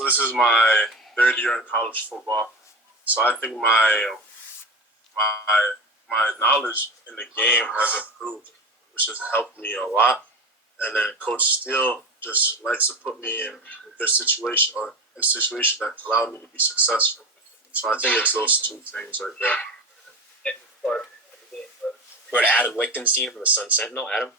So this is my third year in college football. So I think my knowledge in the game has improved, which has helped me a lot. And then Coach Steele just likes to put me in good situation or in situations that allow me to be successful. So I think it's those two things right there. Go to Adam Lichtenstein from the Sun Sentinel. Adam?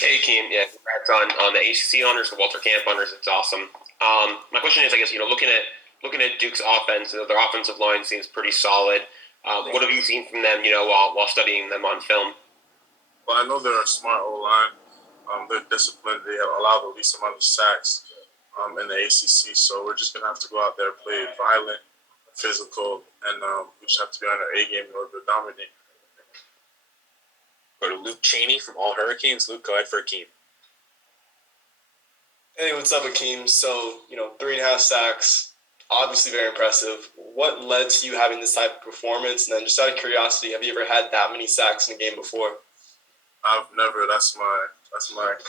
Hey, Akheem. Yeah, congrats on the ACC honors, the Walter Camp honors. It's awesome. My question is, I guess, looking at Duke's offense, their offensive line seems pretty solid. What have you seen from them, while studying them on film? Well, I know they're a smart O-line. They're disciplined. They have allowed the least amount of sacks in the ACC. So we're just going to have to go out there, play violent, physical, and we just have to be on our A game in order to dominate. Go to Luke Cheney from All Hurricanes. Luke, go ahead for Akheem. Hey, what's up, Akheem? So, 3.5 sacks, obviously very impressive. What led to you having this type of performance? And then just out of curiosity, have you ever had that many sacks in a game before? I've never. That's my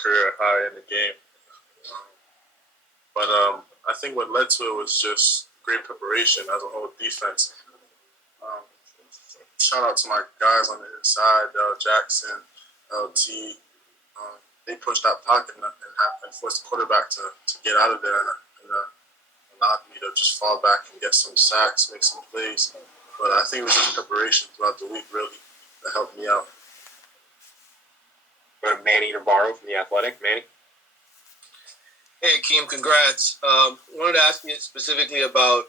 career high in the game. But I think what led to it was just great preparation as a whole defense. Shout out to my guys on the inside, Jackson, LT. They pushed that pocket and forced the quarterback to get out of there and allowed me to just fall back and get some sacks, make some plays. But I think it was just preparation throughout the week, really, that helped me out. Go to Manny Navarro from The Athletic. Manny? Hey, Akheem, congrats. Wanted to ask you specifically about,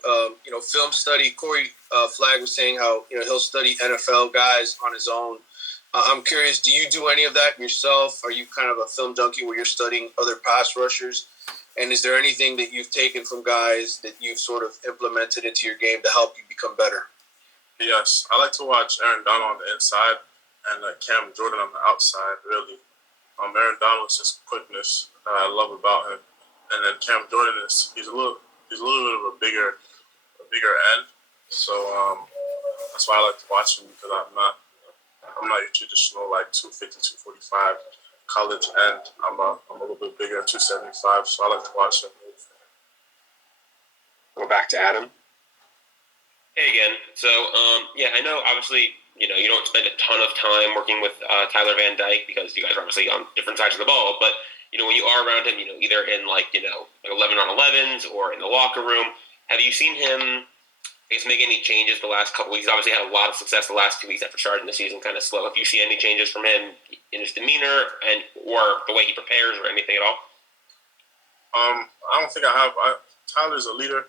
film study. Corey Flagg was saying how, he'll study NFL guys on his own. I'm curious, do you do any of that yourself? Are you kind of a film junkie where you're studying other pass rushers? And is there anything that you've taken from guys that you've sort of implemented into your game to help you become better? Yes, I like to watch Aaron Donald on the inside and Cam Jordan on the outside, really. Aaron Donald's just quickness that I love about him. And then Cam Jordan he's a little bit of a bigger end. So that's why I like to watch him, because I'm not your traditional 250, 245 college end. I'm a little bit bigger, 275. So I like to watch him move. Go back to Adam. Hey again. So I know obviously you don't spend a ton of time working with Tyler Van Dyke because you guys are obviously on different sides of the ball, but when you are around him, either in 11 on 11s or in the locker room, have you seen him, make any changes the last couple weeks? He's obviously had a lot of success the last 2 weeks after starting the season kind of slow. Have you seen any changes from him in his demeanor or the way he prepares or anything at all? I don't think I have. Tyler's a leader.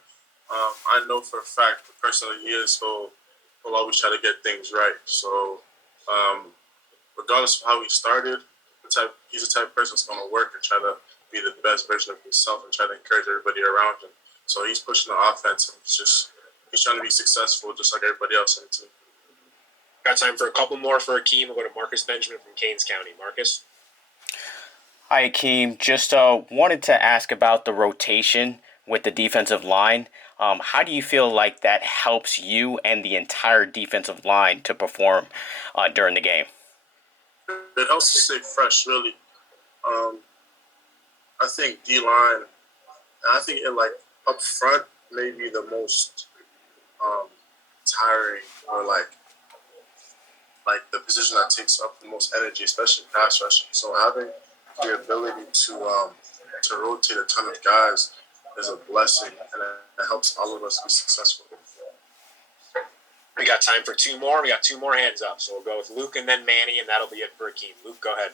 I know for a fact the person that he is, so he'll always try to get things right. So regardless of how he started, he's the type of person that's going to work and try to be the best version of himself and try to encourage everybody around him. So he's pushing the offense and he's trying to be successful just like everybody else in the team. Got time for a couple more for Akheem. We'll go to Marcus Benjamin from Keynes County. Marcus? Hi, Akheem. Just wanted to ask about the rotation with the defensive line. How do you feel like that helps you and the entire defensive line to perform during the game? It helps to stay fresh, really. I think D-line, and I think up front, maybe the most tiring or the position that takes up the most energy, especially pass rushing. So having the ability to rotate a ton of guys is a blessing, and it helps all of us be successful. We got time for two more. We got two more hands up. So we'll go with Luke and then Manny, and that'll be it for Akheem. Luke, go ahead.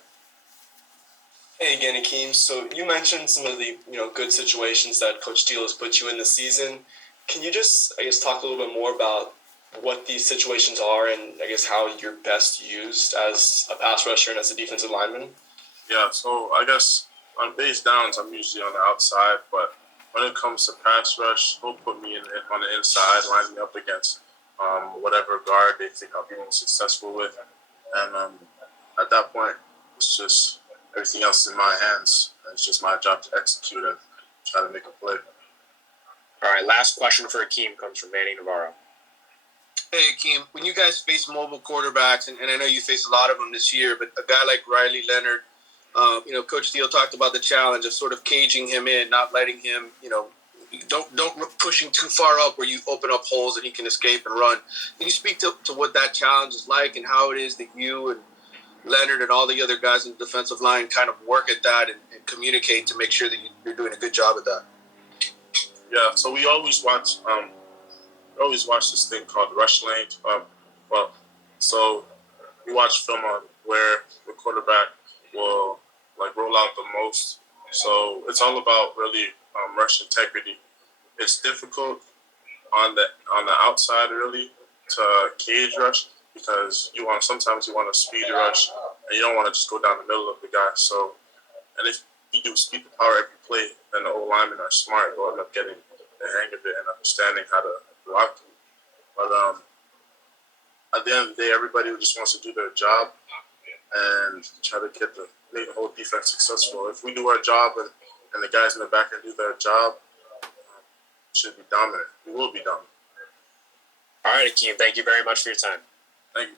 Hey again, Akheem. So you mentioned some of the good situations that Coach Steele has put you in this season. Can you just, talk a little bit more about what these situations are and, how you're best used as a pass rusher and as a defensive lineman? Yeah, so I guess on base downs, I'm usually on the outside, but when it comes to pass rush, he'll put me on the inside, line me up against whatever guard they think I'll be successful with. And at that point, it's just everything else in my hands. It's just my job to execute and try to make a play. All right, last question for Akheem comes from Manny Navarro. Hey, Akheem, when you guys face mobile quarterbacks, and I know you face a lot of them this year, but a guy like Riley Leonard, Coach Steele talked about the challenge of sort of caging him in, not letting him, don't pushing too far up where you open up holes and he can escape and run. Can you speak to what that challenge is like and how it is that you and Leonard and all the other guys in the defensive line kind of work at that and communicate to make sure that you're doing a good job at that? Yeah, so we always watch this thing called rush lane. So we watch film on where the quarterback will like roll out the most. So it's all about really rush integrity. It's difficult on the outside really to cage rush because sometimes you want to speed rush and you don't want to just go down the middle of the guy. So and if you do speed the power every play, then the old linemen are smart. They'll end up getting the hang of it and understanding how to block them. But at the end of the day, everybody just wants to do their job and try to make the whole defense successful. If we do our job and the guys in the back end do their job, we should be dominant. We will be dominant. All right, Akheem, thank you very much for your time. Thank you.